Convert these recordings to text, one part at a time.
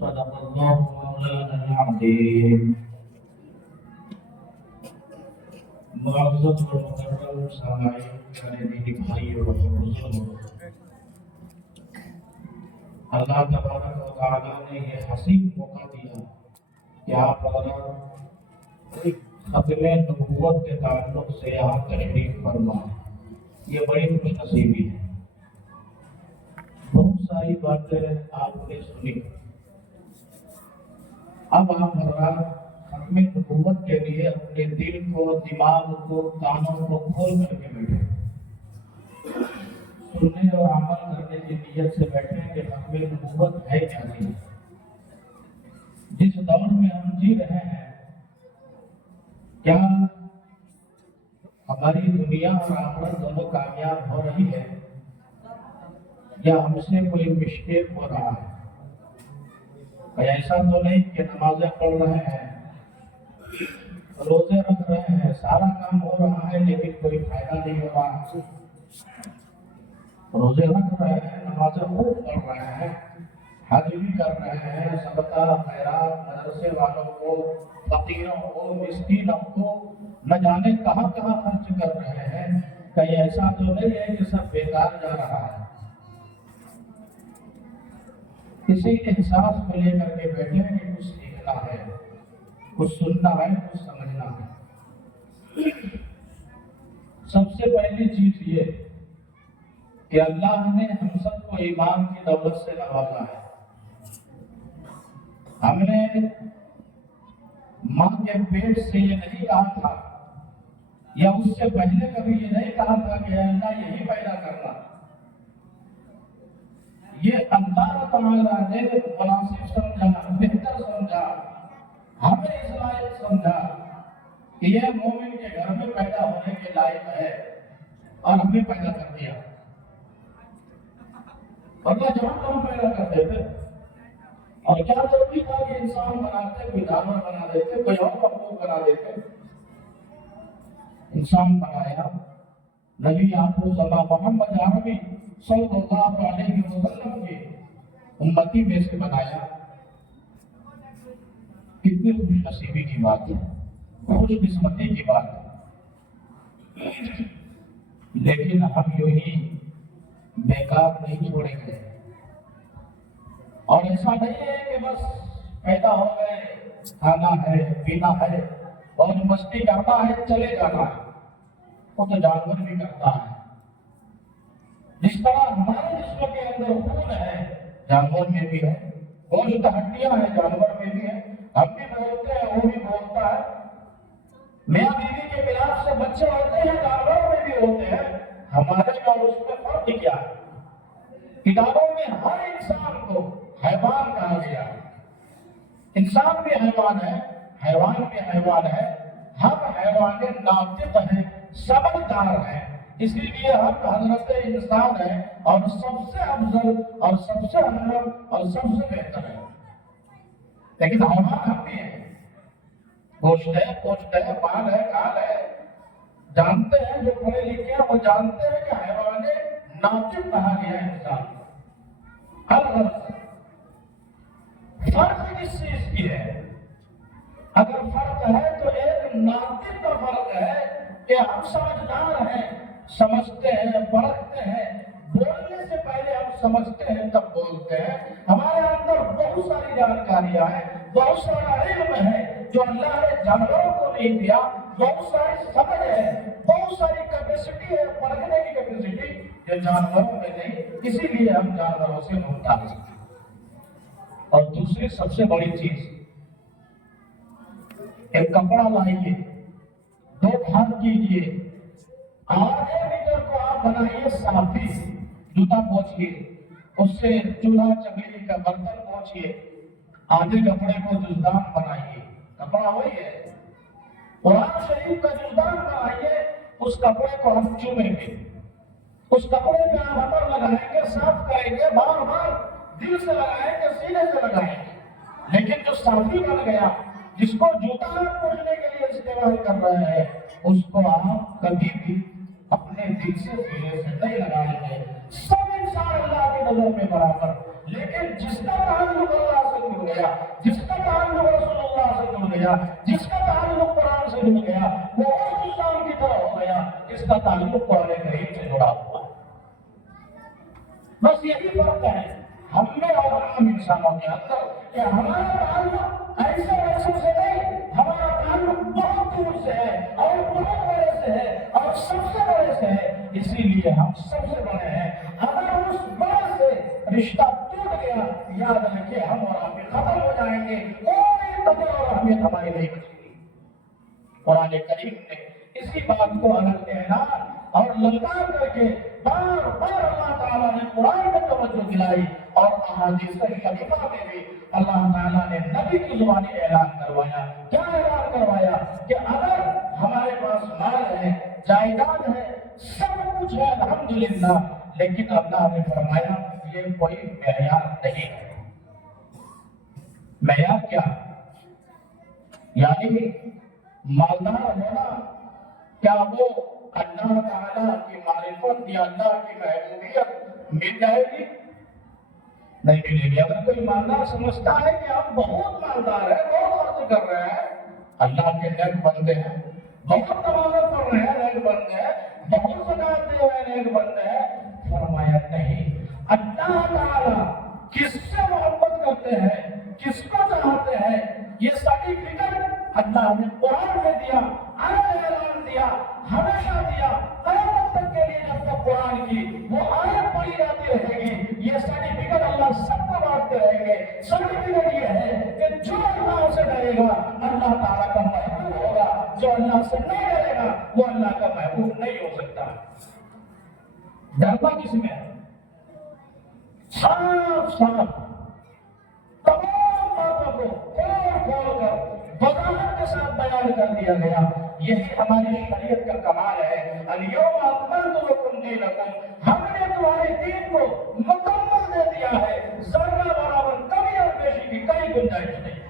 صدق الله مولانا العظيم. معزز و مکرم سامعین میرے دینی بھائیوں اور بزرگوں، اللہ تبارک و تعالیٰ نے یہ حسین موقع دیا کہ آپ حضرات ایک ختم نبوت کے تعلق سے یہاں تشریف فرمائیں۔ یہ بڑی خوش نصیبی ہے۔ بہت ساری باتیں آپ نے سنی، اب آپ حضرات ختم نبوت کے لیے اپنے دل کو، دماغ کو، کانوں کو کھول کر کے بیٹھے، سننے اور عمل کرنے کی نیت سے بیٹھے کہ ختم نبوت ہے کیا چیز۔ جس دور میں ہم جی رہے ہیں، کیا ہماری دنیا اور آخرت دونوں کامیاب ہو رہی ہے یا ہم سے کوئی مشکل ہو رہا ہے؟ ایسا تو نہیں کہ نمازیں پڑھ رہے ہیں، روزے رکھ رہے ہیں، سارا کام ہو رہا ہے لیکن کوئی فائدہ نہیں ہو رہا۔ روزے رکھ رہے ہیں، نمازیں خوب پڑھ رہے ہیں، حج بھی کر رہے ہیں، صدقہ خیرات مدرسے والوں کو، فقیروں کو، مسکینوں کو نہ جانے کہاں کہاں خرچ کر رہے ہیں۔ کہیں ایسا تو نہیں ہے کہ سب بیکار جا رہا ہے؟ کسی احساس کو لے کر کے بیٹھے ہیں کہ کچھ سیکھنا ہے، کچھ سننا ہے، کچھ سمجھنا ہے۔ سب سے پہلی چیز یہ کہ اللہ نے ہم سب کو ایمان کی دولت سے نوازا ہے۔ ہم نے ماں کے پیٹ سے یہ نہیں کہا تھا یا اس سے پہلے کبھی یہ نہیں کہا تھا کہ اللہ یہی پیدا کرنا۔ یہ اللہ تعالیٰ نے مناسب سمجھا، بہتر سمجھا، ہمیں اس لائق سمجھا کہ یہ مومن کے گھر میں پیدا ہونے کے لائق ہے اور ہمیں پیدا کر دیا۔ اللہ جہاں ہم پیدا کرتے تھے اور کیا ضروری تھا کہ انسان بناتے، کوئی جانور بنا دیتے، کوئی اور مخلوق بنا دیتے؟ انسان بنایا، نبی آخر الزمان محمد عربی صلی اللہ علیہ وسلم کے امتی میں سے بنایا۔ کتنی خوش نصیبی کی بات ہے، خوش قسمتی کی بات ہے۔ لیکن ہم یوں ہی بیکار نہیں چھوڑے گئے، اور ایسا نہیں ہے کہ بس پیدا ہو گئے، کھانا ہے، پینا ہے اور مستی کرنا ہے، چلے جانا ہے۔ وہ تو جانور بھی کرتا ہے۔ جس طرح ہمارے جسم کے اندر خون ہے، جانور میں بھی ہے، گوشت ہڈیاں ہیں، جانور میں بھی ہے، ہم بھی بولتے ہیں، وہ بھی بولتا ہے، میاں بیوی کے ملاپ سے بچے ہوتے ہیں، جانوروں میں بھی ہوتے ہیں۔ ہمارے اور اس میں فرق کیا ہے؟ کتابوں میں ہر انسان کو حیوان کہا گیا ہے۔ انسان بھی حیوان ہے، حیوان بھی حیوان ہے، ہم حیوان ناطق ہیں، سمجھدار ہیں، اسی لیے ہم حضرت انسان ہیں اور سب سے افضل اور سب سے اہم اور سب سے بہتر ہے۔ لیکن حیوان ہم بھی ہیں، گوشت ہے، پوشت ہے، مال ہے، کال ہے۔ جانتے ہیں جو پڑھے لکھے ہیں وہ جانتے ہیں کہ حیوان ناطق کہا گیا ہے انسان۔ ہر فرق کس چیز کی ہے؟ اگر فرق ہے تو ایک ناطق کا فرق ہے کہ ہم سمجھدار ہیں، سمجھتے ہیں، پرکھتے ہیں، بولنے سے پہلے ہم سمجھتے ہیں تب بولتے ہیں۔ ہمارے اندر بہت ساری جانکاریاں ہیں، بہت سارا علم ہے جو اللہ نے جانوروں کو نہیں دیا، بہت ساری سمجھ ہے، بہت ساری کیپیسٹی ہے، پرکھنے کی کیپیسٹی جو جانوروں میں نہیں، اسی لیے ہم جانوروں سے محتاج ہیں۔ اور دوسری سب سے بڑی چیز، ایک کپڑا لائیے، 2 بھاگ کیجیے، آدھے میٹر کو آپ بنائیے صافی، جوتا پوچھیے، اس سے چولہا چکلی کا برتن پوچھیے، آدھے کپڑے کو جزدان بنائیے، کپڑا وہی ہے۔ قرآن شریف کا جزدان بنائیے، اس کپڑے کو ہم چومیں گے، اس کپڑے پہ آپ عطر لگائیں گے، صاف کریں گے، بار بار دل سے لگائیں گے، سینے سے لگائیں گے۔ لیکن جو صافی بن گیا، جس کو جوتا پوچھنے کے لیے استعمال کر رہے ہیں، اس کو آپ کبھی بھی اپنے دل سے سینے سے نہیں لگائیں گے۔ سب انسان اللہ کی نظر میں برابر، لیکن جس کا تعلق اللہ سے جڑ گیا جس کا تعلق رسول اللہ سے جڑ گیا، جس کا تعلق قرآن سے جڑ گیا، وہ اس اسلام کی طرح ہو گیا جس کا تعلق قرآن کریم سے جڑا ہوا ہے۔ بس یہی فرق ہے ہم میں اور عام انسانوں کے اندر کہ ہمارا تعلق ایسے ایسے سے نہیں، ہمارا تعلق بہت دور سے ہے اور بہت بڑے سے ہے اور سب سے بڑے سے ہے، اسی لیے ہم سب سے بڑے ہیں۔ اگر اس بڑے سے رشتہ ٹوٹ گیا، یاد رکھے ہم اور آپ ختم ہو جائیں گے، کوئی قدر اور اہمیت ہماری نہیں بچے گی۔ قرآن کریم نے اسی بات کو الگ اعلان اور للکار کر کے بار بار اللہ تعالیٰ نے قرآن میں توجہ دلائی، اور احادیث شریفہ میں بھی اللہ تعالیٰ نے نبی کی زبانی اعلان کروایا۔ کیا اعلان کروایا؟ کہ اگر ہمارے پاس مال ہے، جائیداد ہے، سب کچھ ہے الحمدللہ، لیکن اللہ نے فرمایا یہ کوئی معیار نہیں ہے۔ معیار کیا؟ یعنی مالدار ہونا کیا وہ اللہ تعالیٰ کی معرفت یا اللہ کی محبوبیت مل جائے گی؟ نہیں ملے گی۔ اگر کوئی مالدار سمجھتا ہے کہ ہم بہت مالدار ہیں، بہت خرچ کر رہے ہیں، اللہ کے نیک بندے ہیں، بہت نمازیں پڑھ رہے ہیں، نیک بندے ہیں، بہت زکات دے رہے ہیں، نیک بندے ہیں، فرمایا نہیں، اللہ تعالیٰ کس سے محبت کرتے ہیں، کس کو چاہتے ہیں، یہ سرٹیفکیٹ اللہ نے قرآن میں دیا، اعلان دیا، ہمیشہ دیا، قیامت تک کے لیے جب تک قرآن کی وہ آیت پڑھی جاتی رہے گی، یہ سرٹیفکیٹ اللہ سب کو بانٹتے رہیں گے۔ سرٹیفکیٹ یہ ہے کہ جو اللہ سے ڈرے گا اللہ تعالیٰ کا محبوب ہوگا، جو اللہ سے نہیں ڈرے گا وہ اللہ کا محبوب نہیں ہو سکتا۔ ڈرنا کس میں ہے؟ صاف صاف تمام باتوں کو کھول کھول کر وضاحت کے ساتھ بیان کر دیا گیا۔ یہی ہماری شریعت کا کمال ہے۔ الیوم اکملت لکم دینکم، ہم نے تمہارے دین کو مکمل دے دیا ہے، ذرہ برابر کمی اور بیشی کی کوئی گنجائش نہیں۔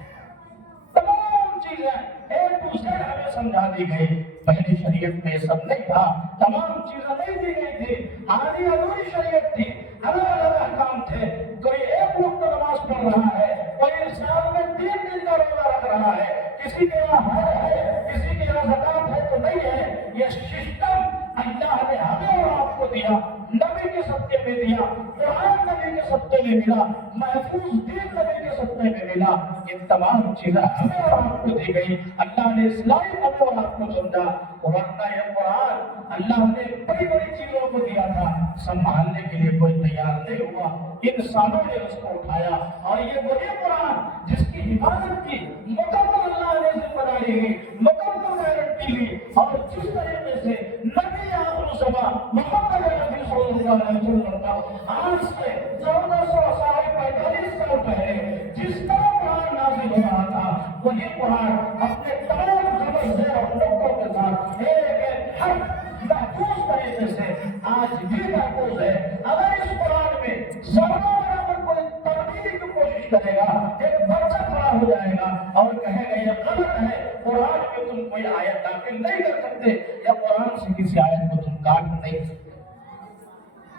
تمام چیزیں اے ٹو زیڈ ہمیں سمجھا دی گئی۔ پہلی شریعت میں یہ سب نہیں تھا، تمام چیزیں نہیں دی گئی تھی، آدھی ادھوری شریعت تھی، الگ الگ احکام تھے۔ کوئی ایک وقت نماز پڑھ رہا ہے، کوئی سال میں 3 دن کا روزہ رکھ رہا ہے، کسی کے یہاں حج ہے، کسی کے یہاں زکات ہے تو نہیں ہے۔ یہ سسٹم اللہ نے ہمیں اور آپ کو دیا، نبی کے صدقے میں دیا، قرآن نبی کے صدقے میں ملا، محفوظ دین نبی کے صدقے میں ملا۔ یہ تمام چیزیں ہمیں اور آپ کو دی گئی۔ اللہ نے اسلامی ہمیں اور آپ کو سمجھا، ورنہ یہ قرآن اللہ نے بڑی بڑی چیزوں کو دیا تھا، سنبھالنے کے لیے کوئی تیار نہیں ہوا، انسانوں نے اس کو اٹھایا۔ اور یہ وہی قرآن جس کی حفاظت کی مکمل اللہ نے ذمہ داری لی، مکمل گارنٹی لی، اور جس طریقے سے نبی آخر زمان محمد نبی صلی اللہ علیہ وسلم کا آج سے 1445 سال پہلے جس طرح قرآن نازل ہو رہا تھا، وہی قرآن اپنے تمام زبردست اور نقطوں کے ساتھ ایک ایک حرف محفوظ طریقے سے آج بھی محفوظ ہے۔ اگر اس قرآن میں ذرہ برابر کوئی تبدیلی کی کوشش کرے گا، ایک بچہ کھڑا ہو جائے گا اور کہے گا یہ غلط ہے، قرآن میں تم کوئی آیت داخل نہیں کر سکتے، یا قرآن سے کسی آیت کو تم کاٹ نہیں سکتے،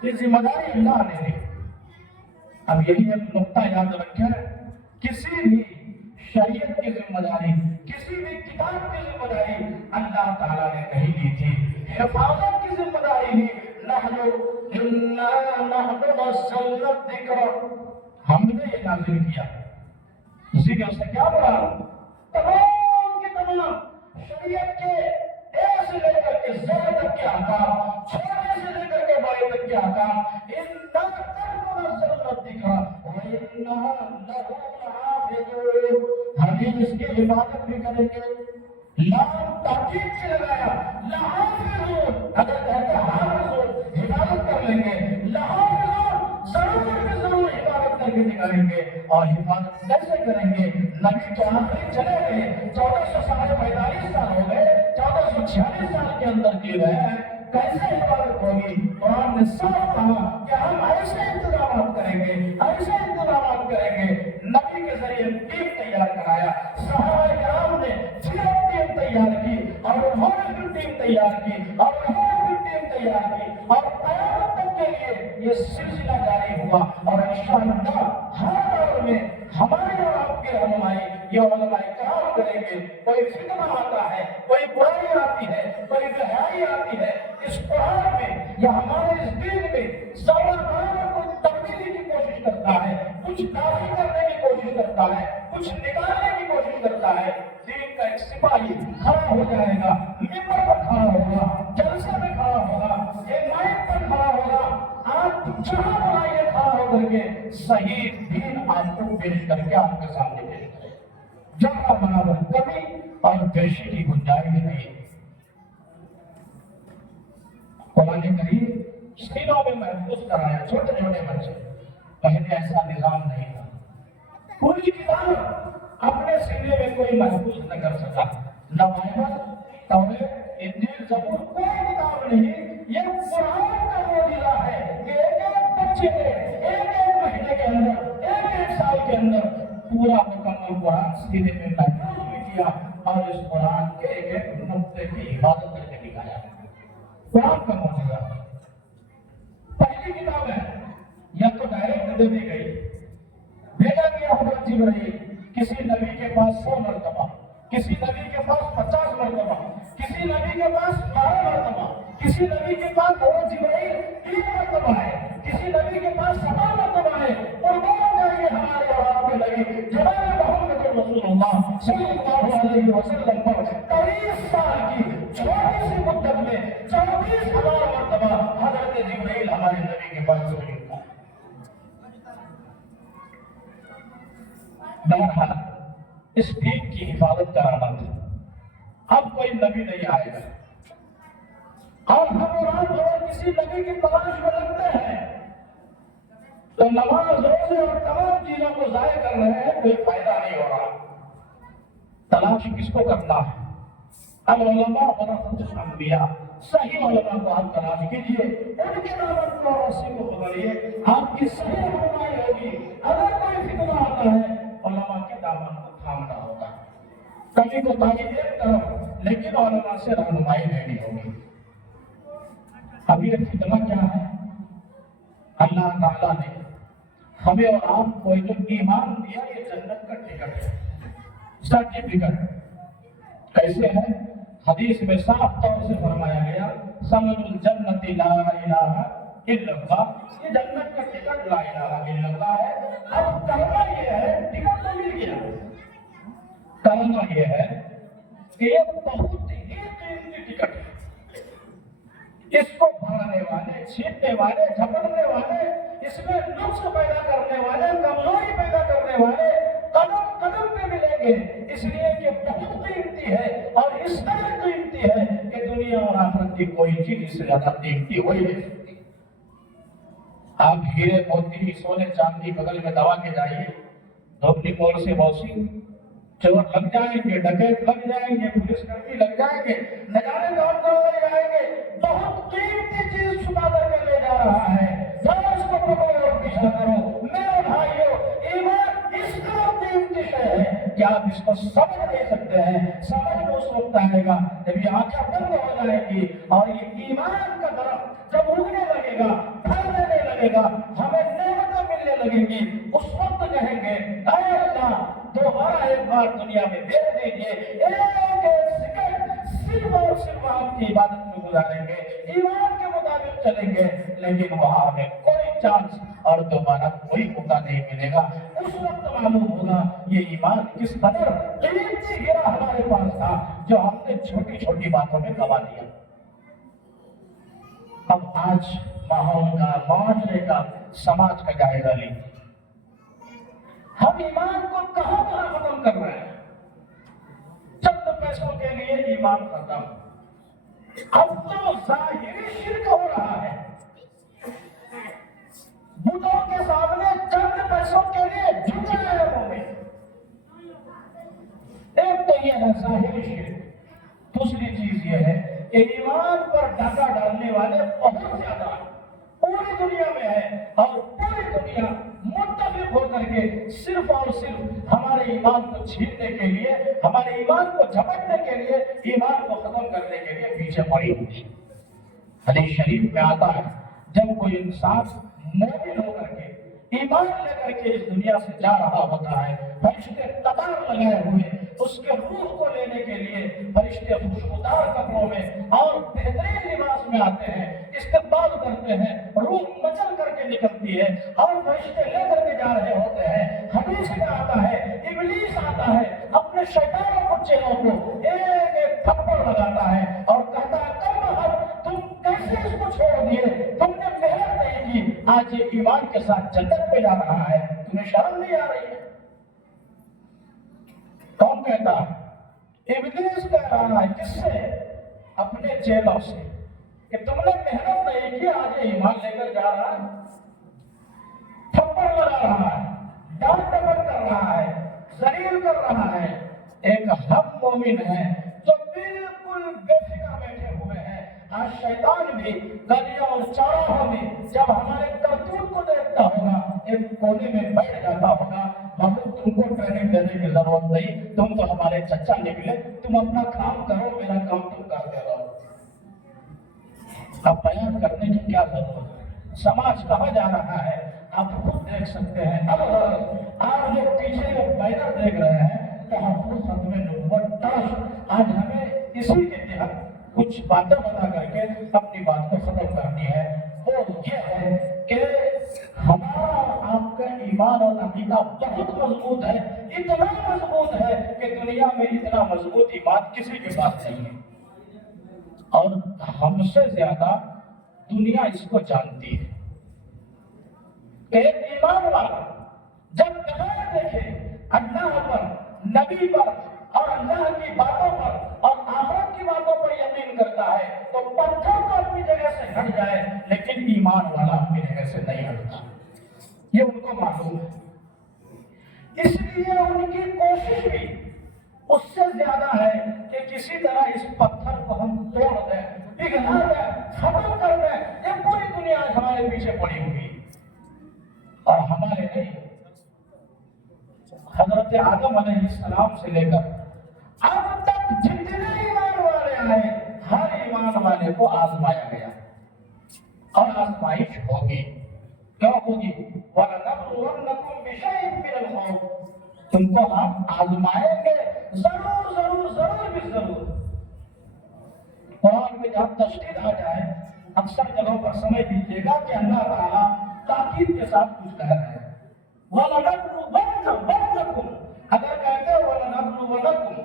یہ ذمہ داری اللہ نے دی۔ اب یہی ایک نقطہ یاد رکھیں، کسی بھی شریعت کی ذمہ داری، کسی بھی کتاب کی ذمہ داری اللہ تعالیٰ نے نہیں لی تھی، حفاظت کی ذمہ داری لی۔ نحن نزلنا الذکر، ہم نے یہ نازل کیا۔ ذکر سے کیا بڑا؟ تمام کی تمام شریعت کے اے سے لے کر کے زیر تک کے احکام، چھوٹے سے لے کر کے بڑے تک کے احکام، ہم اس کی حفاظت بھی کریں گے۔ لام تاکید سے لگایا، لحافظون، اگر کہتے حافظون حفاظت کر لیں گے، لحافظون ضرور حفاظت کر کے دکھائیں گے۔ اور حفاظت کیسے کریں گے؟ نبی تو آخری چلے گئے، 1445 سال ہو گئے، 1446 سال کے اندر کی رہے ہیں، کیسے حفاظت ہوگی؟ قرآن نے صاف کہا کہ ہم ایسے انتظامات کریں گے، ایسے انتظامات کریں گے۔ نبی کے ذریعے ٹیم تیار کرایا، صحابہ کرام نے پھر ٹیم تیار کی، اور انہوں نے پھر ٹیم تیار کی، اور انہوں نے پھر ٹیم تیار کی، اور قیامت تک کے لیے یہ سلسلہ جاری ہوا۔ اور انشاءاللہ ہر دور میں ہمارے اور آپ کی رہنمائی یہ علماء کرام کریں گے. کوئی فتنہ آتا ہے، کوئی برائی آتی ہے، کوئی بہائی آتی ہے، اس قرآن میں یا ہمارے اس دین میں ذرا برابر کوئی تبدیلی کی کوشش کرتا ہے، کچھ داخل کرنے کی کوشش کرتا ہے، کچھ نکالنے کی کوشش کرتا ہے، دین کا ایک سپاہی کھڑا ہو جائے گا، ممبر پر کھڑا ہوگا، جلسے میں کھڑا ہوگا، ایک مائک پر کھڑا ہوگا، آپ جہاں بلائیے کھڑا ہو کر کے صحیح دین آپ کو پیش کر کے آپ کے سامنے پیش کرے. جہاں برابر کمی اور بیشی کی گنجائش نہیں. قرآن کریم سینوں میں محفوظ کرایا چھوٹے چھوٹے بچے. پہلے ایسا نظام نہیں تھا. پوری کتاب اپنے سینے میں کوئی محفوظ نہ کر سکا. نہ بائبل، توریت، انجیل، زبور، کوئی کتاب نہیں. یہ قرآن کا معجزہ ہے کہ ایک ایک بچے نے ایک مہینے کے اندر، ایک سال کے اندر پورا مکمل قرآن سینے میں محفوظ بھی کیا اور اس قرآن کے ایک نقطے کی حفاظت کر کے دکھایا. قرآن کا معجزہ پہلی کتاب ہے. یا تو ڈائریکٹ دے دی گئی، بھیجا گیا حضرت جبرائیل کسی نبی کے پاس 100 مرتبہ، کسی نبی کے پاس 50 مرتبہ، کسی نبی کے پاس 12 مرتبہ، کسی نبی کے پاس حضرت جبرائیل 3 مرتبہ ہے، کسی نبی کے پاس 7 مرتبہ ہے. اور وہ جائے ہمارے اور میں لگی جناب محمد رسول اللہ صلی اللہ علیہ وسلم پر 23 سال کی چھوٹی سی مدت میں 24,000 مرتبہ حضرت جبرائیل ہمارے نبی کے پاس ضرور تھا. بہرحال اس دین کی حفاظت کرانا تھا. اب کوئی نبی نہیں آئے گا اور ہم اور آپ اگر کسی نبی کی تلاش میں لگتے ہیں تو نماز، روزے اور تمام چیزوں کو ضائع کر رہے ہیں، کوئی فائدہ نہیں ہو رہا. تلاش کس کو کرنا ہے؟ اب علماء ورثۃ الانبیاء، صحیح علماء کو آپ تلاش کیجیے، ان کے دعوت کو اور رسی کو پکڑیے، آپ کی صحیح رہنمائی ہوگی. اگر کوئی فتنہ آتا ہے علماء کے دامن کو تھامنا ہوگا. کبھی کو تعلیم ایک طرف، لیکن علماء سے رہنمائی لینی ہوگی. اب یہ فتنہ کیا ہے؟ اللہ تعالیٰ نے ہمیں اور آپ کو جو ایمان دیا یہ جنت کا ٹکٹ ہے، سرٹیفکیٹ. کیسے ہے؟ حدیث میں صاف طور سے فرمایا گیا سمجھ الجنت لا الہ الا اللہ. یہ جنت کا ٹکٹ لا الہ الا اللہ ہے. اب کلمہ یہ ہے، ٹکٹ تو مل گیا. کلمہ یہ ہے کہ یہ بہت ہی قیمتی ٹکٹ ہے. اس کو پھاڑنے والے، چھیننے والے، جھپٹنے والے، اس میں نقص پیدا کرنے والے، کمزوری پیدا کرنے والے قدم قدم پہ ملیں گے. اس لیے کہ بہت قیمتی ہے اور اس قدر قیمتی ہے کہ دنیا اور آخرت کی کوئی چیز اس سے زیادہ قیمتی ہو ہی نہیں سکتی. آپ ہیرے موتی، سونے چاندی بغل میں دبا کے جائیے، دھوبنی موڑ سے موسی چور لگ جائیں گے، ڈکیت لگ جائیں گے، پولیس کرمی لگ جائیں گے، نہ جانے کون لے جائیں گے. بہت قیمتی چیز چھپا کر کے لے جا رہا ہے. ذرا اس کو پکڑو اور پیچھا کرو. میرے بھائیو، ایمان اس قدر قیمتی ہے کہ آپ اس کو سمجھ نہیں سکتے ہیں. سمجھ میں اس وقت آئے گا جب یہ آنکھیں بند ہو جائیں گی اور یہ ایمان کا درخت جب اگنے لگے گا، پھل دینے لگے گا، ہمیں نعمتیں ملنے لگیں گی. اس وقت کہیں گے اے اللہ دوبارہ ایک بار دنیا میں بھیج دیجیے. ایک سیکنڈ صرف اور صرف آپ کی عبادت میں گزاریں گے، ایمان کے مطابق چلیں گے، لیکن وہاں ہمیں کوئی چانس اور دوبارہ کوئی موقع نہیں ملے گا. اس وقت معلوم ہوگا یہ ایمان کس قدر قیمتی ہیرا ہمارے پاس تھا جو ہم نے چھوٹی چھوٹی باتوں میں گوا دیا. اب آج ماحول کا، معاشرے کا، سماج کا جائزہ لیجیے. ہم ایمان کو کہاں ختم کر رہے ہیں؟ چند پیسوں کے لیے ایمان ختم. اب تو ظاہری شرک ہو رہا ہے. بتوں کے سامنے چند پیسوں کے لیے جھک رہے ہیں مومن. ایک تو یہ ہے ظاہری شرک. دوسری چیز یہ ہے کہ ایمان پر ڈاکہ ڈالنے والے بہت زیادہ پوری دنیا میں ہے اور پوری دنیا متفق ہو کر کے صرف اور صرف ہمارے ایمان کو چھیننے کے لیے، ہمارے ایمان کو جھپٹنے کے لیے، ایمان کو ختم کرنے کے لیے پیچھے پڑی ہوتی ہے. حدیث شریف میں آتا ہے جب کوئی انسان مومن ہو کر کے ایمان لے کر کے اس دنیا سے جا رہا ہوتا ہے، فرشتے قطار لگائے ہوئے اس کے روح کو لینے کے لیے فرشتے خوشبودار کپڑوں میں اور بہترین لباس میں آتے ہیں، استقبال کرتے ہیں، روح مچل کر کے نکلتی ہے اور فرشتے لے کر کے جا رہے ہوتے ہیں۔ حدیث میں آتا ہے ابلیس آتا ہے اپنے شیطانوں کو چہروں کو ایک ایک تھپڑ لگاتا ہے اور کہتا ہے تم کیسے اس کو چھوڑ دیے، تم نے محنت نہیں کی، آج یہ ایمان کے ساتھ جنت پہ جا رہا ہے، تمہیں شرم نہیں آ رہی ہے؟ کون کہتا ہے؟ ابلیس کہہ رہا ہے، کس سے؟ اپنے چیلوں سے، کہ تم نے محنت نہیں کی، آج یہ ایمان لے کر جا رہا ہے، تھپڑ لگا رہا ہے، ڈانٹ ڈپٹ کر رہا ہے، ذلیل کر رہا ہے۔ ایک ہم مومن ہے جو بالکل بے فکر بیٹھے ہوئے ہیں۔ آج شیطان بھی گلیوں اور چوراہوں میں جب ہمارے کرتوت کو دیکھتا ہوگا ایک کونے میں بیٹھ جاتا ہوگا، محمود تم کو ٹریننگ دینے کی ضرورت نہیں، تم تو ہمارے چچا نکلے، تم اپنا کام کرو، میرا کام تم کرتے رہو۔ اب بیان کرنے کی کیا ضرورت ہے؟ سماج کہاں جا رہا ہے آپ خود دیکھ سکتے ہیں۔ اب آپ جو پیچھے بینر دیکھ رہے ہیں تحفظ ختم نبوت ٹرسٹ، آج ہمیں اسی کے تحت کچھ باتیں بتا کر کے اپنی بات کو ختم کرنی ہے۔ وہ یہ ہے کہ ہمارا آپ کا ایمان اور عقیدہ بہت مضبوط ہے، اتنا مضبوط ہے کہ دنیا میں اتنا مضبوط ایمان کسی کے پاس نہیں ہے، اور ہم سے زیادہ دنیا اس کو جانتی ہے۔ ایک ایمان والا جب بغیر دیکھے اللہ پر، نبی پر اور اللہ کی باتوں پر اور آخرت کی باتوں پر یقین کرتا ہے تو پتھر کو اپنی جگہ سے ہٹ جائے، لیکن ایمان والا اپنی جگہ سے نہیں ہٹتا، یہ ان کو معلوم ہے۔ اس لیے ان کی کوشش بھی اس سے زیادہ ہے کہ کسی طرح اس پتھر کو ہم توڑ دیں، پگھلا دیں، ختم کر دیں۔ یہ پوری دنیا ہمارے پیچھے پڑی ہوئی اور ہمارے نہیں۔ حضرت آدم علیہ السلام سے لے کر اب تک جتنے ایمان والے آئے، ہر ایمان والے کو آزمایا گیا اور آزمائش ہوگی۔ کیا ہوگی؟ وَلَنَبْلُوَنَّكُمْ بِشَيْءٍ مِّنَ الْخَوْفِ، تم کو ہم آزمائیں گے، ضرور ضرور ضرور بھی ضرور۔ قرآن میں جب تشدید آ جائے اکثر جگہوں پر سمجھ لیجیے گا کہ اللہ تعالیٰ تاکید کے ساتھ کچھ کہہ رہے ہیں۔ وَلَنَبْلُوَنَّكُمْ، اگر کہتے ہیں وَلَنَبْلُوَنَّكُمْ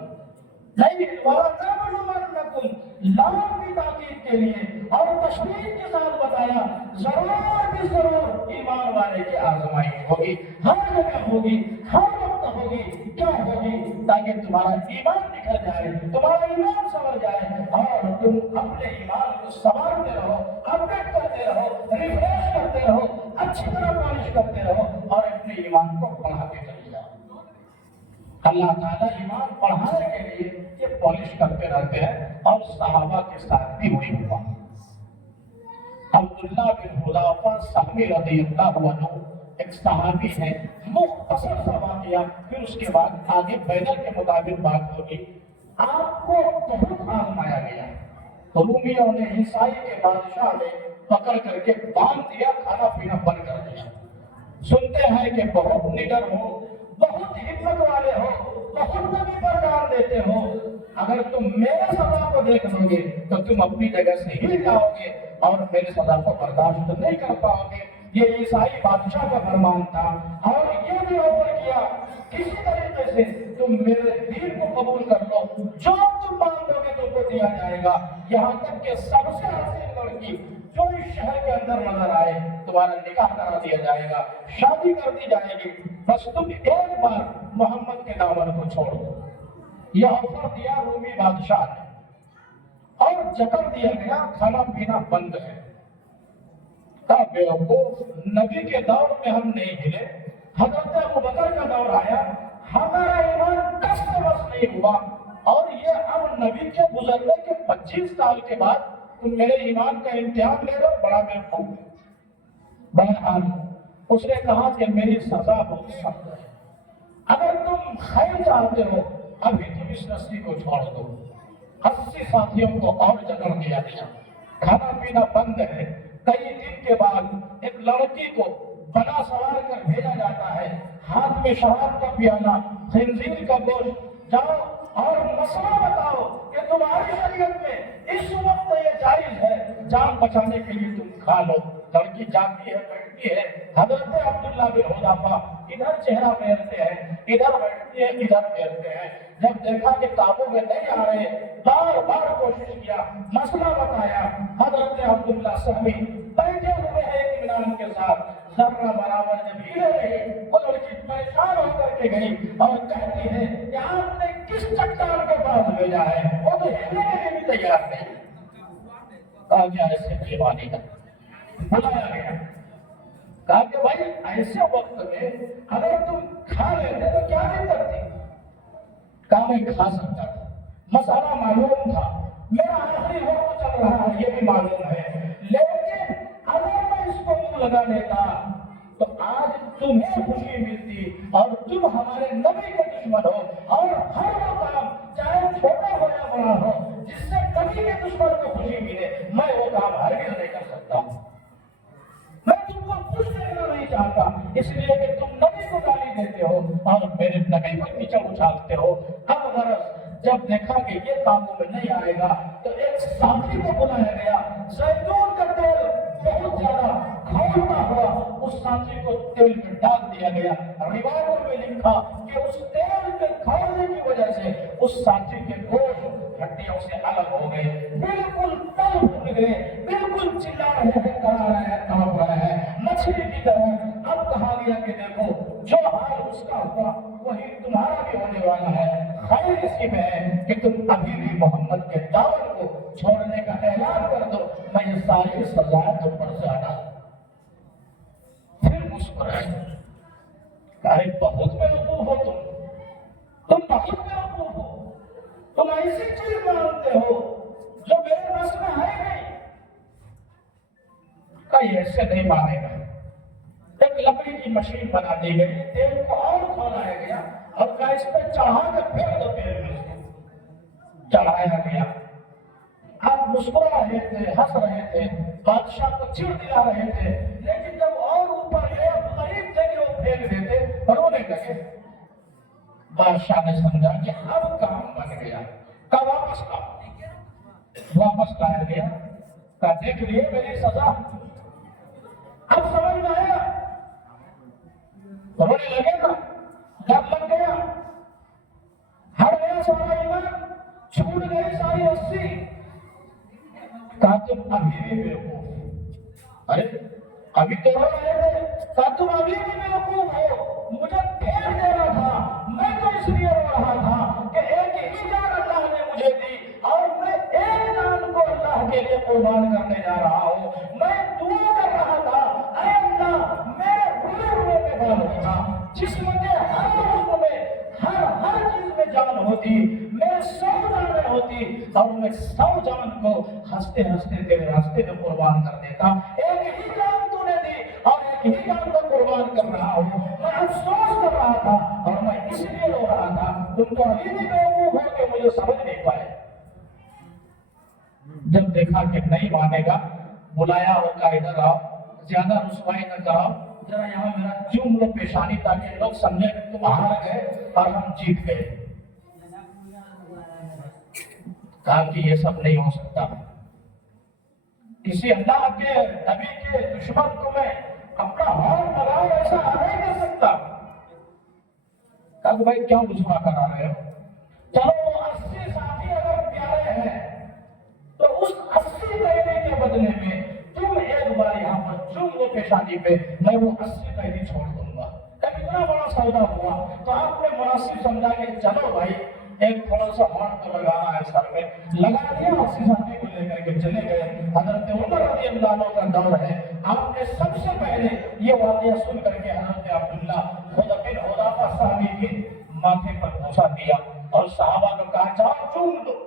نہیں، وَلَنَبْلُوَنَّكُمْ لام کی تاکید کے لیے اور تشدید کے ساتھ بتایا، ضرور بھی ضرور ایمان والے کی آزمائش ہوگی، ہر جگہ ہوگی، ہر وقت ہوگی۔ کیوں ہوگی؟ تاکہ تمہارا ایمان نکل جائے، تمہارا ایمان سنور جائے اور تم اپنے ایمان کو سنوارتے رہو، اپڈیٹ کرتے رہو، ریفریش کرتے رہو، اچھی طرح پالش کرتے رہو اور اپنے ایمان کو بڑھاتے چلے جاؤ۔ اللہ تعالیٰ ایمان بڑھانے کے لیے یہ پالش کرتے رہتے ہیں اور صحابہ کے ساتھ بھی وہی ہوا۔ عبداللہ بن حذافہ سہمی رضی اللہ عنہ ایک صحابی ہے، مختصر سا واقعہ، پھر اس کے بعد آگے بیدر کے مطابق بات ہوگی۔ آپ کو بہت آزمایا گیا، رومیوں نے عیسائی کے بادشاہ نے پکڑ کر کے باندھ دیا، کھانا پینا بند کر دیا۔ سنتے ہیں کہ بہت نڈر ہو، بہت ہمت والے ہو، بہت نبی پر جان دیتے ہو، اگر تم میرے سزا کو دیکھ لو گے تو تم اپنی جگہ سے ہل جاؤ گے اور میرے سزا کو برداشت نہیں کر پاؤ گے۔ یہ عیسائی بادشاہ کا فرمان تھا اور یہ بھی آفر کیا کسی طریقے سے تم میرے دین کو قبول کر لو، جو تم مانگو گے تم کو دیا جائے گا، یہاں تک کہ سب سے حسین لڑکی جو اس شہر کے اندر نظر آئے تمہارا نکاح کرا دیا جائے گا، شادی کر دی جائے گی، بس تم ایک بار محمد کے دامن کو چھوڑ دو۔ یہ آفر دیا رومی بادشاہ نے اور جکڑ دیا گیا، کھانا پینا بند ہے۔ کہا بیوقوف، نبی کے دور میں ہم نہیں ہلے، حضرت ابوبکر کا دور آیا، ہمارا ایمان کس سے بس نہیں ہوا، اور یہ اب نبی کے گزرنے کے 25 سال کے بعد تم میرے ایمان کا امتحان لے رہے ہو، بڑا بیوقوف ہے۔ بہرحال اس نے کہا کہ میری سزا بہت سخت ہے، اگر تم خیر چاہتے ہو ابھی تم اس رسی کو چھوڑ دو۔ 80 ساتھیوں کو اور جکڑ دیا گیا، کھانا پینا بند ہے۔ کئی دن کے بعد ایک لڑکی کو بنا سوار کر بھیجا جاتا ہے، ہاتھ میں شراب کا پیالہ، خنزیر کا گوشت، جاؤ اور مسئلہ بتاؤ کہ تمہاری شریعت میں اس وقت یہ جائز ہے، جان بچانے کے لیے تم کھا لو۔ لڑکی جاتی ہے، بیٹھتی ہے، حضرت عبداللہ بن حذافہ ادھر چہرہ پھیرتے ہیں، ادھر بیٹھتے ہیں، ادھر پھیرتے ہیں۔ جب دیکھا کہ قابو میں نہیں آ رہے، بار بار کوشش کیا، مسئلہ بتایا، حضرت عبداللہ صحابی بیٹھے ہوئے ہیں اطمینان کے ساتھ، ذرہ برابر جب ہلے نہیں، وہ لڑکی پریشان ہو کر کے گئی اور کہتی ہے کہ آپ نے کس چٹان کے پاس بھیجا ہے، وہ تو ہلنے کے لیے بھی تیار نہیں۔ کہا کہ ایسے بیمانی کا بلایا گیا، کہا کہ بھائی ایسے وقت میں اگر تم کھا لیتے تو کیا دقت تھی؟ کہا میں کھا سکتا تھا، مسئلہ معلوم تھا، میرا آخری وقت چل رہا ہے یہ بھی معلوم ہے، لیکن اگر میں اس کو منہ لگا لیتا تو آج تمہیں خوشی ملتی اور تم ہمارے نبی کے دشمن ہو، اور ہر وہ کام چاہے چھوٹا ہو یا بڑا ہو جس سے نبی کے دشمن کو خوشی ملے، میں وہ کام ہرگز نہیں کر سکتا۔ میں تم کو خوش دیکھنا نہیں چاہتا، اس لیے کہ تم نبی کو گالی دیتے ہو اور میرے نبی کو نیچے اچھالتے ہو۔ اب غرض جب دیکھا کہ یہ قابو میں نہیں آئے گا تو ایک ساتھی کو بلایا گیا، زیتون کا تیل بہت زیادہ کھولتا ہوا اس ساتھی کو تیل میں ڈال دیا گیا۔ روایتوں میں لکھا کہ اس تیل کے کھولنے کی وجہ سے اس ساتھی کے گوشت ہڈیوں سے الگ ہو گئے، بالکل تل پھٹ گئے، بالکل چلا رہے ہیں، کرا رہے ہیں، تڑپ رہے ہیں مچھلی کی طرح۔ اب کہا گیا کہ دیکھو جو حال اس کا ہوا وہی تمہارا بھی ہونے والا ہے، خیر اسی میں ہے کہ تم ابھی بھی محمد کے دعوت کو چھوڑنے کا اعلان کر دو، میں یہ ساری سزائیں تم پر سے ہٹا دوں۔ پھر مسکرائے، ارے بہت بیوقوف ہو تم بہت بیوقوف ہو، تم ایسی چیز مانتے ہو جو میرے بس میں ہے نہیں۔ کہیں ایسے نہیں مانے گا۔ ایک لکڑی کی مشین بنا دی گئی، تیل کو اور کھولایا گیا اور کہا اس پہ چڑھا کے پھیر دو، تیل میں چڑھایا گیا۔ آپ مسکرا رہے تھے، ہنس رہے تھے، بادشاہ کو چڑ دلا رہے تھے، لیکن جب اور اوپر گئے غریب تھے کہ وہ پھینک دیتے، رونے لگے۔ بادشاہ نے سمجھا کہ اب کام بن گیا، کہا واپس لاؤ۔ واپس لایا گیا، کہا دیکھ لیے میری سزا، اب سمجھ میں آیا؟ رونے لگے گا، ڈر لگ گیا، ہٹ گیا سارا ایمان، چھوٹ گئی ساری رسی۔ کہا تم ابھی بھی بیوقوف، ارے ابھی تو رو رہے تھے، کہا تم ابھی بھی بیوقوف ہو، مجھے پھیر دینا تھا، میں تو اس لیے رو رہا تھا کہ ایک ہی جان اللہ نے مجھے دی اور میں ایک جان کو اللہ کے لیے قربان کرنے جا رہا ہوں۔ میں دعا کر رہا تھا، اے اللہ میرے رونے پہ بال ہوتا، جسم کے ہر عضو میں ہر چیز میں جان ہوتی، میرے 100 جانیں ہوتی اور میں 100 جان کو ہنستے ہنستے تیرے راستے میں قربان کر دیتا۔ ایک ہی جان تو نے دی اور ایک ہی جان کو قربان کر رہا ہوں، میں افسوس کر رہا تھا اور میں اس لیے رو رہا تھا، تم تو ابھی بھی بیوقوف ہو کہ مجھے سمجھ نہیں پائے۔ جب دیکھا کہ نہیں مانے گا، بلایا ہو کا ادھر آؤ، زیادہ رسوائی نہ کراؤ، ذرا یہاں میرا چوم لو پیشانی تاکہ لوگ سمجھے کہ تم ہار گئے اور ہم جیت گئے۔ کہا کہ یہ سب نہیں ہو سکتا، کسی اللہ کے نبی کے دشمن کو میں اپنا ہاتھ لگاؤ ایسا نہیں کر سکتا۔ کہا کہ بھائی کیوں رسوا کرا رہے ہو؟ چلو وہ 80 ساتھی اگر پیارے ہیں تو اس 80 قیدی کے بدلے میں تم ایک بار یہاں پر چوم لو پیشانی پہ، میں وہ 80 قیدی چھوڑ دوں گا۔ جب اتنا بڑا سودا ہوا تو آپ نے مناسب سمجھا کہ چلو بھائی ایک تھوڑا سا ہاتھ تو لگانا ہے سر میں، لگا دیا، 80 ساتھی کو لے کر کے چلے گئے۔ حضرت عمر رضی اللہ عنہ کا دور ہے، آپ نے سب سے پہلے یہ واقعہ سن کر کے حضرت عبداللہ بن حذافہ صحابی کے ماتھے پر بوسہ دیا اور صحابہ کو کہا جاؤ چوم دو،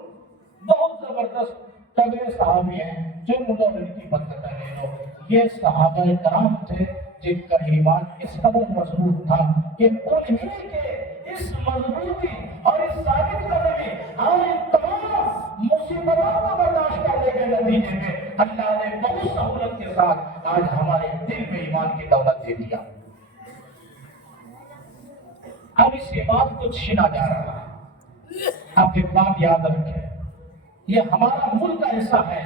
بہت زبردست تگڑے صحابی ہیں، چوم دو، ان کی برکت لے لو۔ یہ صحابہ کرام تھے جن کا ایمان اس قدر مضبوط تھا کہ انہی کے اس مضبوطی اور اس ثابت قدمی اور ان تمام مصیبتوں کو برداشت کرنے کے نتیجے میں اللہ نے بہت سہولت کے ساتھ آج ہمارے دل میں ایمان کی دولت دے دیا. اب اس کے بعد کچھ چھینا جا رہا ہے. آپ ایک بات یاد رکھیں، یہ ہمارا ملک ایسا ہے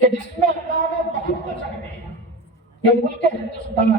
کہ جس میں اللہ نے بہت بچت دی. یہ ملک ہندوستان،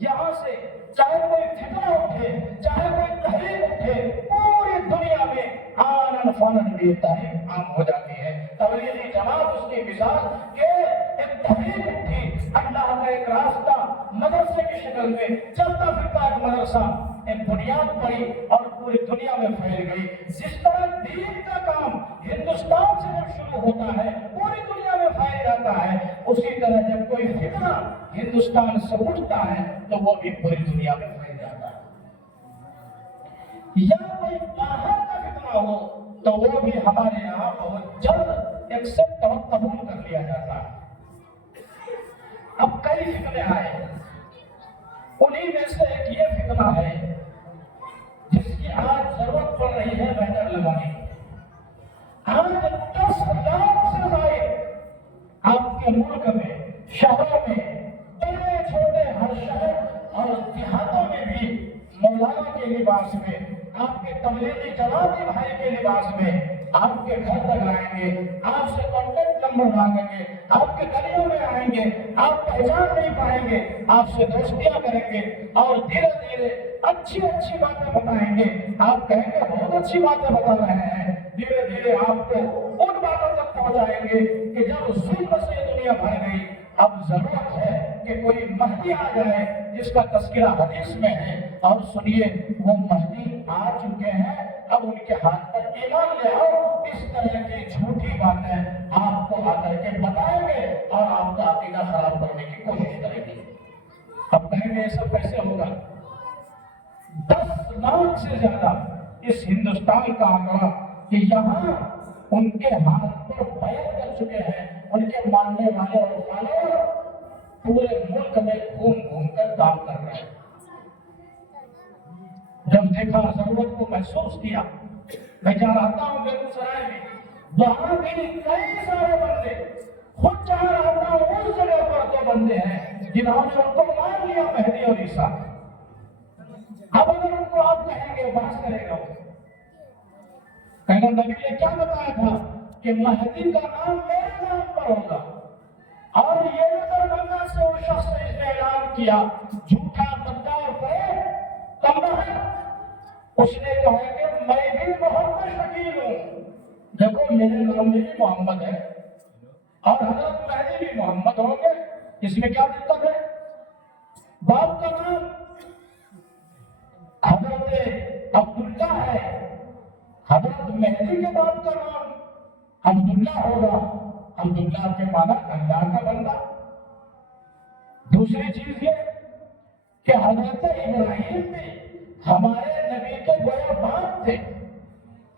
یہاں سے چاہے کوئی فتنہ اٹھے، چاہے کوئی تحریک اٹھے، پوری دنیا میں آنن فانن بھی تحریک عام ہو جاتی ہے. تبلیغی جماعت اس کی مثال کہ ایک تحریک اٹھی، اللہ کا ایک راستہ مدرسے کی شکل میں چلتا پھرتا ایک مدرسہ، ایک بنیاد پڑی اور پوری دنیا میں پھیل گئی. جس طرح دین کا کام ہندوستان سے جب شروع ہوتا ہے پوری دنیا میں پھیل جاتا ہے، اسی طرح جب کوئی فتنہ ہندوستان سے اٹھتا ہے تو وہ بھی پوری دنیا میں پھیل جاتا ہے. یا کوئی باہر کا فتنہ ہو تو وہ بھی ہمارے یہاں بہت جلد ایکسپٹ اور قبول کر لیا جاتا ہے. اب کئی فتنے آئے، انہی میں سے ایک یہ فتنہ ہے جس کی آج ضرورت پڑ رہی ہے بینر لگانے کی. آج 10 لاکھ سے زائد آپ کے ملک میں، شہروں میں، بڑے چھوٹے ہر شہر اور دیہاتوں میں بھی مولانا کے لباس میں، آپ کے تبلیغی جماعتی بھائی کے لباس میں آپ کے گھر تک آئیں گے، آپ سے کانٹیکٹ نمبر مانگیں گے، آپ کے گلیوں میں آئیں گے، آپ پہچان نہیں پائیں گے، آپ سے دوستیاں کریں گے اور دھیرے دھیرے اچھی اچھی باتیں بتائیں گے. آپ کہیں گے بہت اچھی باتیں بتا رہے ہیں. دھیرے دھیرے آپ کو ان باتوں تک پہنچائیں گے کہ جب ظلم سے دنیا بھر گئی، اب ضرورت ہے کہ کوئی مہدی آ جائے جس کا تذکرہ حدیث میں ہے. اور سنیے، وہ مہدی آ چکے ہیں، اب ان کے ہاتھ پر ایمان لے آؤ. اس طرح کی جھوٹی باتیں آپ کو آ کر کے بتائیں گے اور آپ کا عقیدہ خراب کرنے کی کوشش کریں گے. اب کہیں گے یہ سب کیسے ہوگا؟ 10 لاکھ سے زیادہ اس ہندوستان کا آنکڑا کہ یہاں ان کے ہاتھ پر بیعت کر چکے ہیں، ان کے ماننے والے اور فالوور پورے ملک میں گھوم گھوم کر کام کر رہے ہیں. جب دیکھا، ضرورت کو محسوس کیا، میں جا رہتا ہوں بیگوسرائے میں، وہاں بھی کئی سارے بندے خود جہاں رہتا ہوں اس جگہ پر 2 بندے ہیں جنہوں نے ان کو مان لیا، مہدی اور عیسیٰ. اب اگر ان کو آپ کہیں گے بحث کرے گا، کہنا نبی نے کیا بتایا تھا کہ مہدی کا نام میرے نام پر ہوگا، اور یہ دربندہ سے وہ شخص نے اس نے اعلان کیا، جھوٹا غدار فریب تمام ہے. اس نے کہا کہ میں بھی محمد شکیل ہوں. دیکھو میرے نام میں بھی محمد ہے اور حضرت مہدی بھی محمد ہوں گے، اس میں کیا دقت ہے؟ باپ کا نام حضرت عبداللہ ہے، حضرت مہدی کے باپ کا نام عبداللہ ہوگا. عبداللہ کے معنی اللہ کا بندہ. دوسری چیز یہ کہ حضرت ابراہیم بھی ہمارے نبی کے گویا باپ تھے.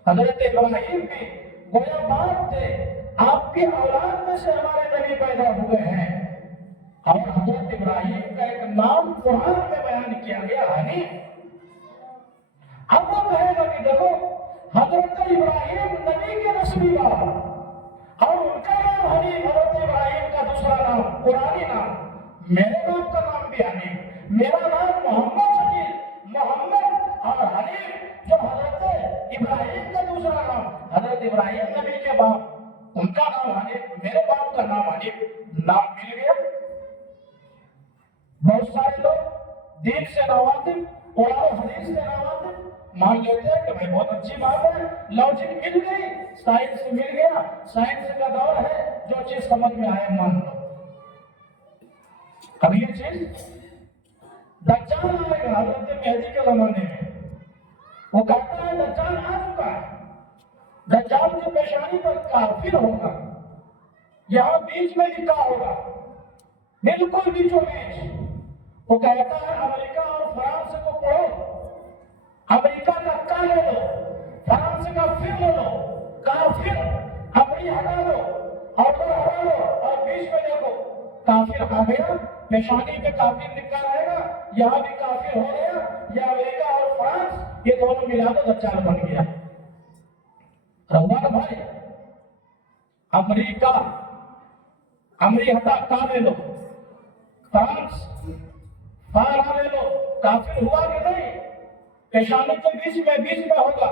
حضرت ابراہیم بھی گویا باپ تھے. آپ کی اولاد میں سے ہمارے نبی پیدا ہوئے ہیں. اور حضرت ابراہیم کا ایک نام قرآن میں بیان کیا گیا، حنیف. اب وہ کہے گا کہ دیکھو حضرت ابراہیم نبی کے نسبی باپ اور ان کا نام حنیف، حضرت ابراہیم کا دوسرا نام قرآنی نام، میرے باپ کا نام بھی حنیف، میرا نام محمد شکیل. محمد اور حنیف جو حضرت ابراہیم کا دوسرا نام، حضرت ابراہیم نبی کے باپ، ان کا نام حنیف، میرے باپ کا نام حنیف، نام مل گیا. بہت سارے لوگ دین سے ناواقف، قرآن و حدیث سے ناواقف مان لیتے ہیں کہ بھائی بہت اچھی بات ہے، لاجک مل گئی، سائنس مل گیا، سائنس کا دور ہے، جو چیز سمجھ میں آئے مان لو. اب یہ چیز دجال آئے گا حضرت مہدی کے زمانے میں، وہ کہتا ہے دجال آ چکا ہے، دجال کی پیشانی پر کافر ہوگا، یہاں بیچ میں لکھا ہوگا، بالکل بیچوں بیچ. وہ کہتا ہے امریکہ اور فرانس کو پڑھو، امریکہ کا کا لے لو، فرانس کا پھر لے لو، کافر امری ہٹا لو اور ہٹا لو، اور بیچ میں دیکھو کافر آ گیا، پیشانی پہ کافر لکھا رہے گا، یہاں بھی کافر ہو گیا، یہ امریکہ اور فرانس یہ دونوں ملا تو دجال بن گیا. رہا نا بھائی، امریکہ امری ہٹا کا لے لو، فرانس باہر والے لوگ کافر ہوا کہ نہیں؟ پیشانی کے بیچ میں ہوگا.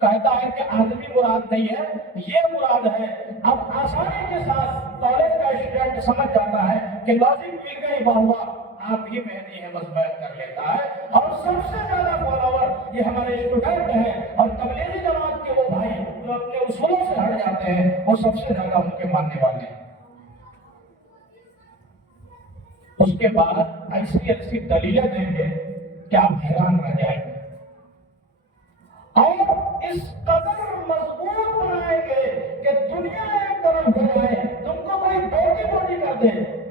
کہتا ہے کہ آدمی مراد نہیں ہے، یہ مراد ہے. اب آسانی کے ساتھ کالج کا اسٹوڈنٹ سمجھ جاتا ہے کہ لاجک مل گئی، ہوا آپ ہی مہدی ہے، بس بیعت کر لیتا ہے. اور سب سے زیادہ فالوور یہ ہمارے اسٹوڈنٹ ہیں، اور تبلیغی جماعت کے وہ بھائی جو اپنے اصولوں سے ہٹ جاتے ہیں وہ سب سے زیادہ ان کے ماننے والے ہیں. اس کے بعد ایسی دلیلیں دیں گے کہ آپ حیران رہ جائیں گے، اور اس قدر مضبوط بنائیں گے کہ دنیا ایک طرف ہو جائے، تم کو کوئی بوٹی کر دے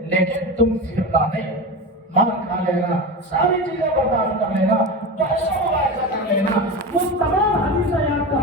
لیکن تم پھرنا نہیں، مار کھا لینا، ساری چیزیں برداشت کر لینا، تو ایسا کر لینا. وہ تمام حدیثیں یاد کر